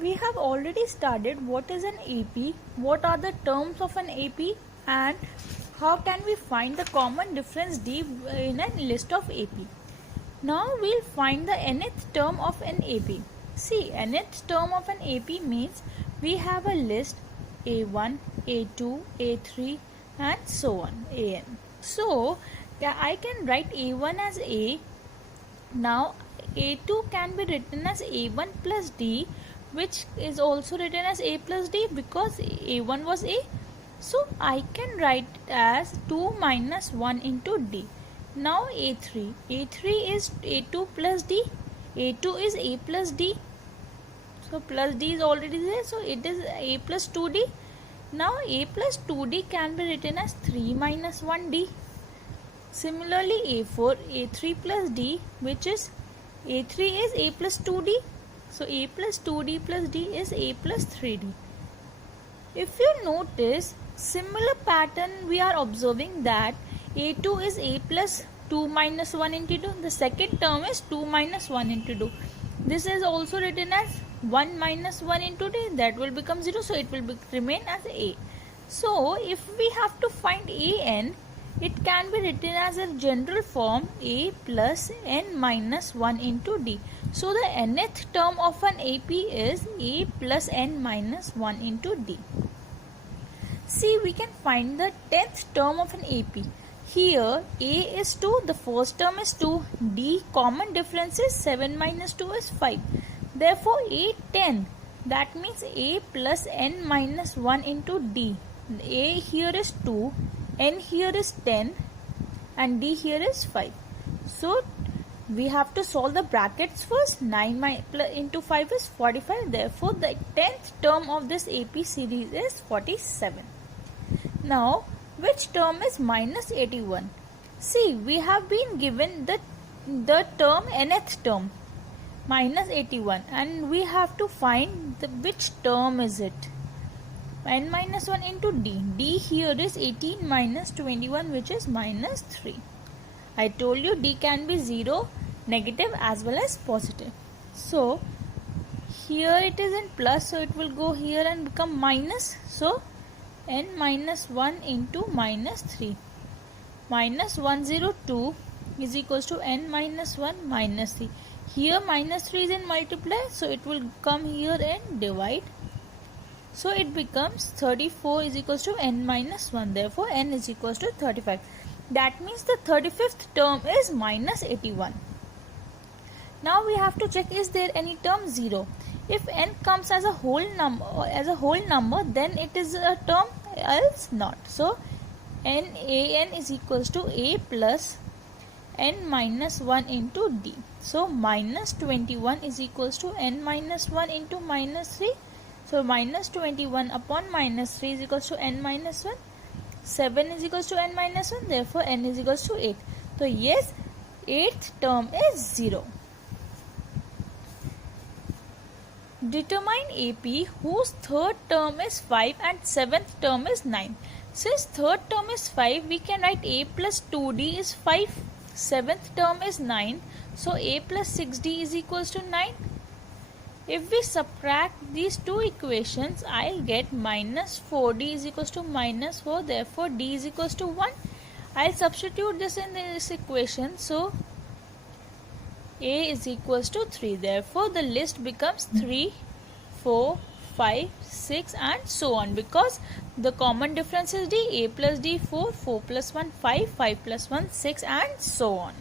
We have already studied what is an AP, what are the terms of an AP, and how can we find the common difference D in a list of AP. Now we'll find the nth term of an AP. See, nth term of an AP means we have a list A1, A2, A3 and so on, AN. So I can write A1 as A. Now A2 can be written as A1 plus D, which is also written as A plus D because A1 was A. So I can write it as 2 minus 1 into D. Now A3 is A2 plus D. A2 is A plus D. So plus D is already there. So it is A plus 2D. Now A plus 2D can be written as 3 minus 1D. Similarly A4, A3 plus D, which is A3 is A plus 2D. So A plus 2D plus D is A plus 3D. If you notice, similar pattern we are observing that A2 is A plus 2 minus 1 into 2. The second term is 2 minus 1 into 2. This is also written as 1 minus 1 into D. That will become 0. So it will remain as A. So if we have to find AN, it can be written as a general form A plus N minus 1 into D. So the nth term of an AP is A plus N minus 1 into D. See, we can find the 10th term of an AP. Here A is 2, the first term is 2, D common difference is 7 minus 2 is 5. Therefore A 10, that means A plus N minus 1 into D. A here is 2, N here is 10 and D here is 5. So we have to solve the brackets first. 9 into 5 is 45. Therefore the 10th term of this AP series is 47. Now which term is minus 81? See, we have been given the term nth term minus 81 and we have to find which term is it. N minus 1 into D. D here is 18 minus 21, which is minus 3. I told you D can be 0, negative as well as positive. So here it is in plus, so it will go here and become minus. So N minus 1 into minus 3. Minus 102 is equals to N minus 1 minus 3. Here minus 3 is in multiply, so it will come here and divide. So it becomes 34 is equals to N minus 1. Therefore N is equals to 35. That means the 35th term is minus 81. Now we have to check, is there any term 0? If N comes as a whole number, then it is a term, else not. So N is equals to A plus N minus 1 into D. So minus 21 is equals to N minus 1 into minus 3. So minus 21 upon minus 3 is equals to N minus 1. 7 is equals to N minus 1. Therefore N is equals to 8. So yes, 8th term is 0. Determine AP whose third term is 5 and 7th term is 9. Since third term is 5, we can write A plus 2D is 5. 7th term is 9. So A plus 6D is equals to 9. If we subtract these two equations, I'll get minus 4D is equals to minus 4. Therefore D is equals to 1. I'll substitute this in this equation. So A is equals to 3. Therefore the list becomes 3, 4, 5, 6 and so on, because the common difference is D. A plus D 4, 4 plus 1 5, 5 plus 1 6 and so on.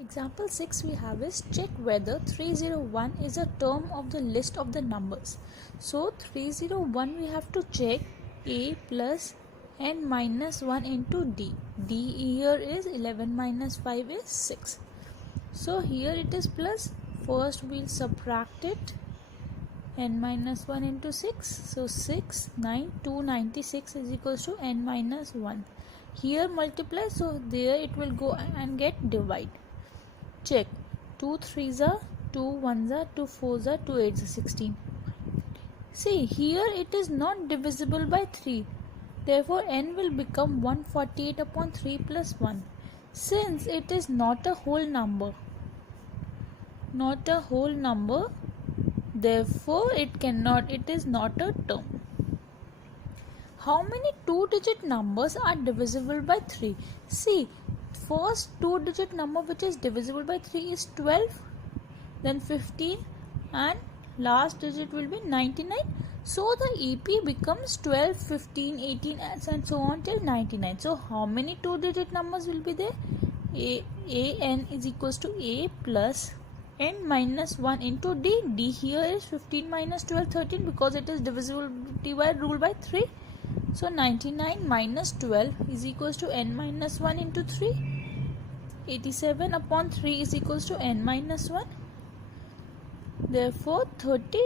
Example 6 we have is check whether 301 is a term of the list of the numbers. So 301 we have to check A plus N minus 1 into D. D here is 11 minus 5 is 6. So here it is plus. First we'll subtract it. N minus 1 into 6. So 6, 9, 296 is equals to N minus 1. Here multiply, so there it will go and get divide. Check. 2 3s are 2 1s are 2 4s are 2 8s are 16. See, here it is not divisible by 3. Therefore N will become 148 upon 3 plus 1. Since it is not a whole number, Therefore, it is not a term. How many two-digit numbers are divisible by 3? See, first two-digit number which is divisible by 3 is 12, then 15, and last digit will be 99. So the EP becomes 12, 15, 18 and so on till 99. So how many two-digit numbers will be there? An is equals to A plus n minus 1 into D. D here is 15 minus 12, 13 because it is divisibility by rule by 3. So 99 minus 12 is equals to n minus 1 into 3. 87 upon 3 is equals to n minus 1. Therefore 30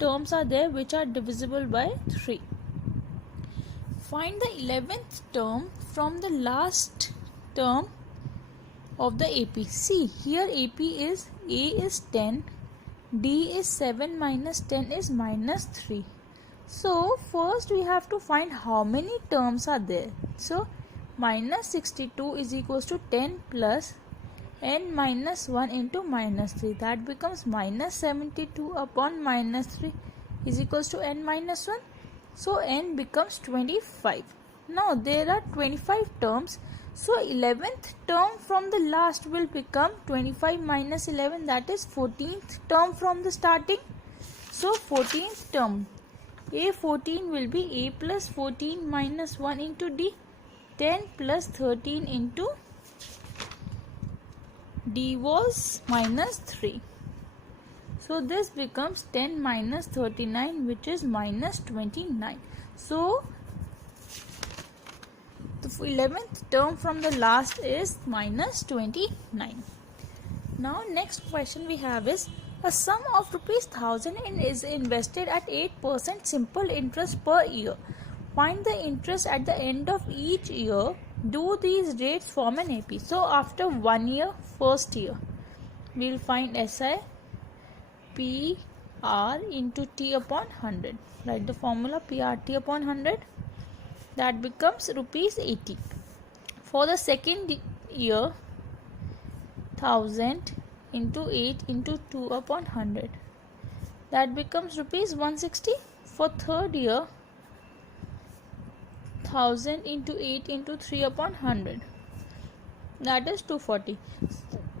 terms are there which are divisible by 3. Find the 11th term from the last term of the AP. See, here AP is A is 10, D is 7 minus 10 is minus 3. So first we have to find how many terms are there. So minus 62 is equals to 10 plus n minus 1 into minus 3. That becomes minus 72 upon minus 3 is equals to n minus 1. So n becomes 25. Now there are 25 terms. So 11th term from the last will become 25 minus 11, that is 14th term from the starting. So 14th term, A14 will be A plus 14 minus 1 into D. 10 plus 13 into D was minus 3. So this becomes 10 minus 39, which is minus 29. So the 11th term from the last is minus 29. Now next question we have is, a sum of rupees 1000 is invested at 8% simple interest per year. Find the interest at the end of each year. Do these rates form an AP? So after 1 year, first year, we will find SI PR into T upon 100. Write the formula PRT upon 100. That becomes rupees 80. For the second year, 1000 into 8 into 2 upon 100. That becomes rupees 160. For third year, 1000 into 8 into 3 upon 100. That is 240.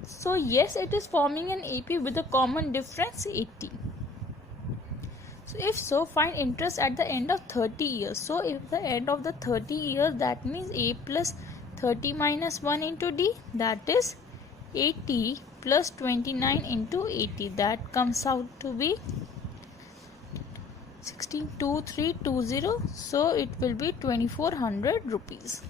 So yes, it is forming an AP with a common difference 80. So if so, find interest at the end of 30 years. So if the end of the 30 years, that means A plus 30 minus 1 into D, that is 80 plus 29 into 80. That comes out to be 162320. So it will be 2400 rupees.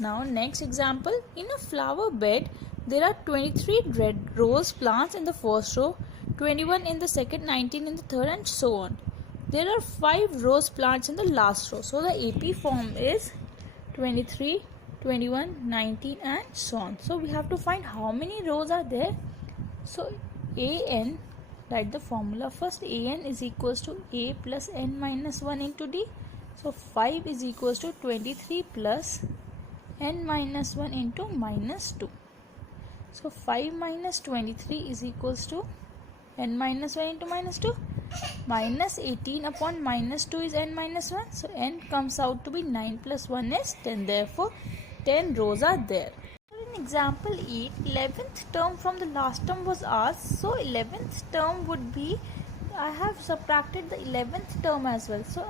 Now next example, in a flower bed there are 23 red rose plants in the first row, 21 in the second, 19 in the third, and so on. There are 5 rose plants in the last row. So the AP form is 23, 21, 19 and so on. So we have to find how many rows are there. So AN, write the formula first. AN is equals to A plus n minus 1 into D. So 5 is equals to 23 plus n minus 1 into minus 2. So 5 minus 23 is equals to n minus 1 into minus 2. Minus 18 upon minus 2 is n minus 1. So n comes out to be 9 plus 1 is 10. Therefore 10 rows are there. In example 8, 11th term from the last term was asked. So 11th term would be, I have subtracted the 11th term as well. So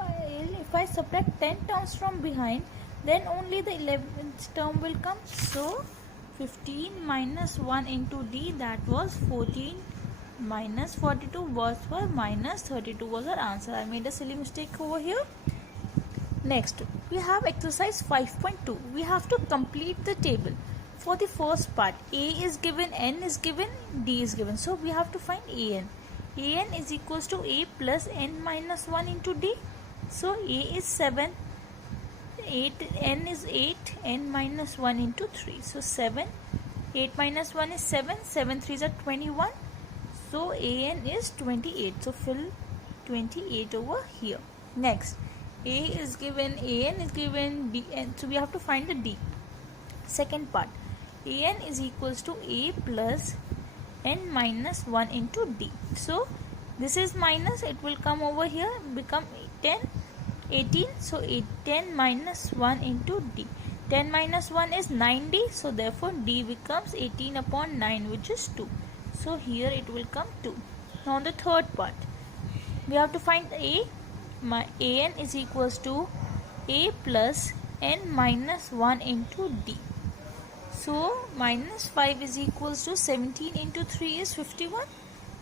if I subtract 10 terms from behind, then only the 11th term will come. So 15 minus 1 into D, that was 14 minus 42 was for minus 32 was our answer. I made a silly mistake over here. Next, we have exercise 5.2. We have to complete the table. For the first part, A is given, N is given, D is given. So we have to find AN. AN is equals to A plus N minus 1 into D. So A is 7. 8, n is 8, n minus 1 into 3. So 7, 8 minus 1 is 7, 7 3s are 21. So an is 28. So fill 28 over here. Next, A is given, an is given, D, n. So we have to find the D. Second part, an is equals to A plus n minus 1 into d. So this is minus, it will come over here, become 10, 18. So 10 minus 1 into d. 10 minus 1 is 9d. So therefore d becomes 18 upon 9, which is 2. So here it will come 2. Now on the third part, we have to find a. An is equals to a plus n minus 1 into d. So minus 5 is equals to 17 into 3 is 51.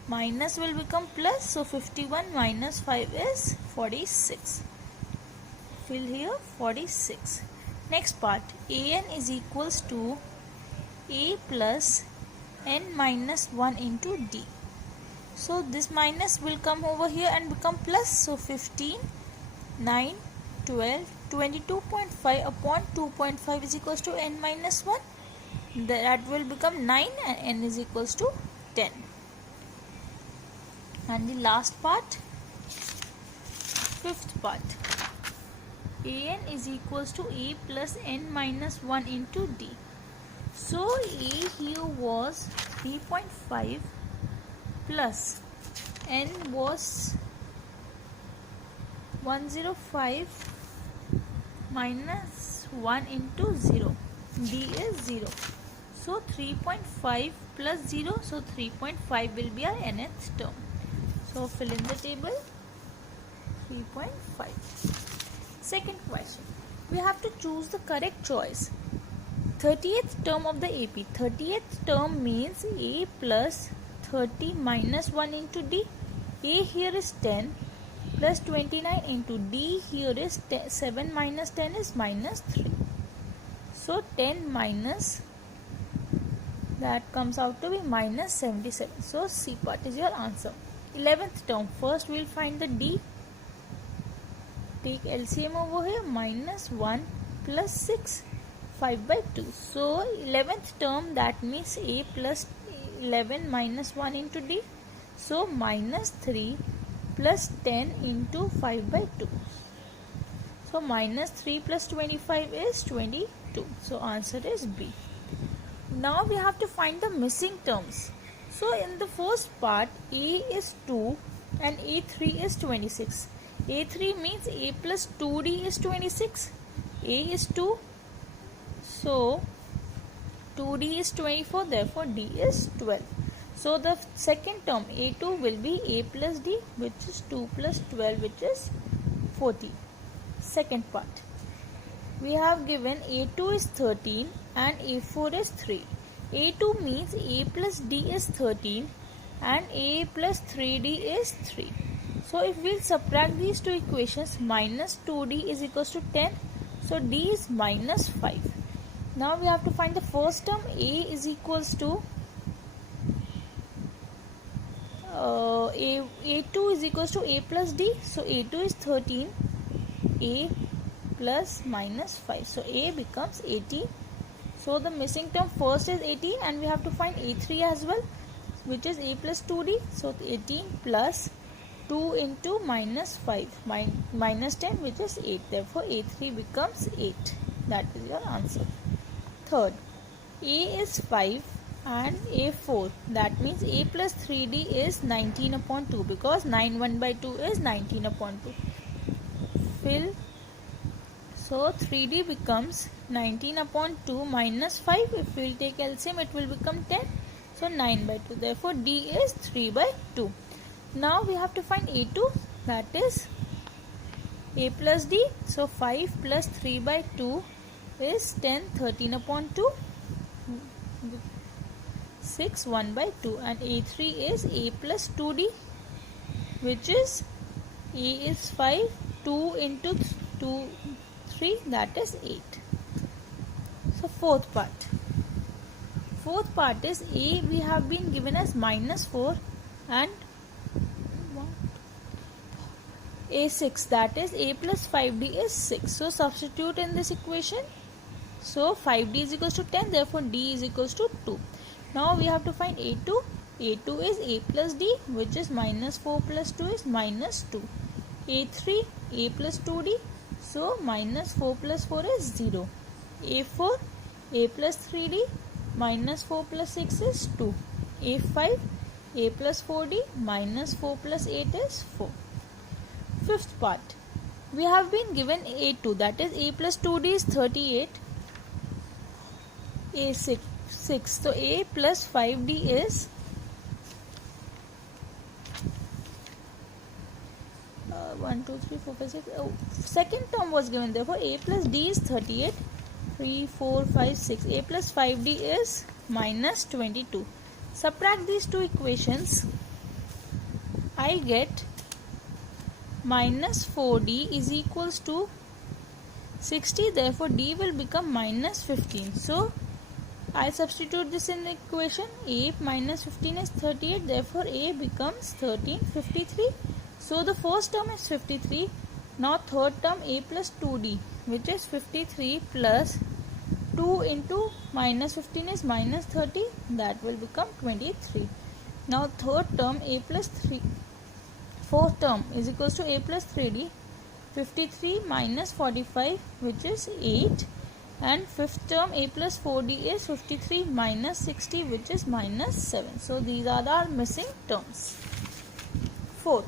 Minus will become plus. So 51 minus 5 is 46. Fill here 46. Next part, an is equals to a plus n minus 1 into d. So this minus will come over here and become plus. So 15, 9, 12, 22.5 upon 2.5 is equals to n minus 1. That will become 9 and n is equals to 10. And the last part, fifth part, an is equals to a plus n minus 1 into d. So a here was 3.5 plus n was 105 minus 1 into 0. D is 0. So 3.5 plus 0. So 3.5 will be our nth term. So fill in the table 3.5. Second question. We have to choose the correct choice. 30th term of the AP. 30th term means a plus 30 minus 1 into d. A here is 10 plus 29 into d here is 7 minus 10 is minus 3. So 10 minus, that comes out to be minus 77. So C part is your answer. 11th term. First we will find the d. Take LCM over here. Minus 1 plus 6. 5 by 2. So 11th term, that means a plus 11 minus 1 into d. So minus 3 plus 10 into 5 by 2. So minus 3 plus 25 is 22. So answer is B. Now we have to find the missing terms. So in the first part, a is 2 and a3 is 26. a3 means a plus 2d is 26. A is 2. So 2d is 24, therefore d is 12. So the second term a2 will be a plus d, which is 2 plus 12, which is 40. Second part, we have given a2 is 13 and a4 is 3. a2 means a plus d is 13 and a plus 3d is 3. So if we subtract these two equations, minus 2d is equals to 10. So d is minus 5. Now we have to find the first term. A is equals to a2 is equals to a plus d. So a2 is 13, a plus minus 5. So a becomes 18. So the missing term first is 18 and we have to find a3 as well, which is a plus 2d. So 18 plus 2 into minus 5 minus 10, which is 8. Therefore a3 becomes 8. That is your answer. Third, a is 5 and a4. That means a plus 3d is 19 upon 2 because 9 1 by 2 is 19 upon 2. Fill. So 3d becomes 19 upon 2 minus 5. If we will take LCM, it will become 10. So 9 by 2. Therefore d is 3 by 2. Now we have to find a2. That is a plus d. So 5 plus 3 by 2 is 10, 13 upon 2, 6, 1 by 2, and a3 is a plus 2d, which is a is 5, 2 into 2, 3, that is 8. So fourth part. Fourth part is a we have been given as minus 4 and a6, that is a plus 5d is 6. So substitute in this equation. So 5d is equals to 10, therefore d is equals to 2. Now we have to find a2. a2 is a plus d, which is minus 4 plus 2 is minus 2. a3, a plus 2d, so minus 4 plus 4 is 0. a4, a plus 3d, minus 4 plus 6 is 2. a5, a plus 4d minus 4 plus 8 is 4. Fifth part, we have been given a2, that is a plus 2d is 38, a6, so a plus 5d is 1, 2, 3, 4, 5, 6. Second term was given, therefore a plus d is 38, 3, 4, 5, 6. A plus 5d is minus 22. Subtract these two equations. I get minus 4d is equals to 60. Therefore, d will become minus 15. So, I substitute this in the equation. A minus 15 is 38. Therefore, a becomes 1353. So, the first term is 53. Now, third term a plus 2d, which is 53 plus 2 into minus 15 is minus 30. That will become 23. Now, third term a plus 3. Fourth term is equals to a plus 3d. 53 minus 45, which is 8. And fifth term a plus 4d is 53 minus 60, which is minus 7. So, these are our missing terms. Fourth,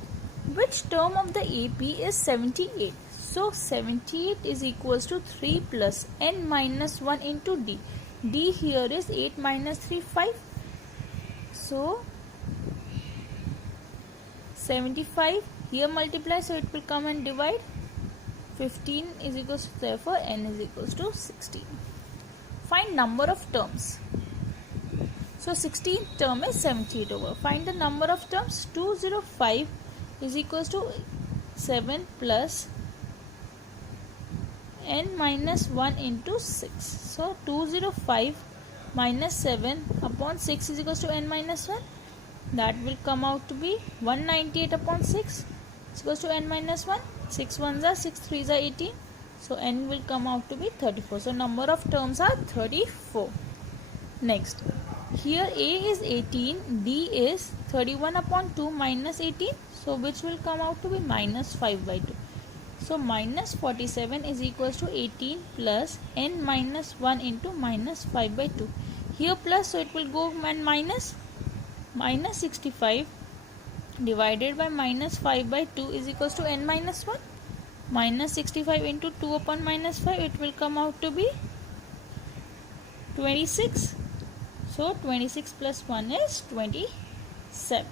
which term of the AP is 78? So, 78 is equals to 3 plus n minus 1 into d. D here is 8 minus 3, 5. So, 75 here multiply, so it will come and divide. 15 is equals to, therefore n is equals to 16. Find number of terms. So 16th term is 78 over. Find the number of terms. 205 is equals to 7 plus n minus 1 into 6. So 205 minus 7 upon 6 is equals to n minus 1. That will come out to be 198 upon 6 is equals to n minus 1. 6 ones are 6 3s are 18. So n will come out to be 34. So number of terms are 34. Next, here a is 18, d is 31 upon 2 minus 18. So which will come out to be minus 5 by 2. So minus 47 is equals to 18 plus n minus 1 into minus 5 by 2. Here plus, so it will go and minus 65 divided by minus 5 by 2 is equals to n minus 1. Minus 65 into 2 upon minus 5, it will come out to be 26. So 26 plus 1 is 27.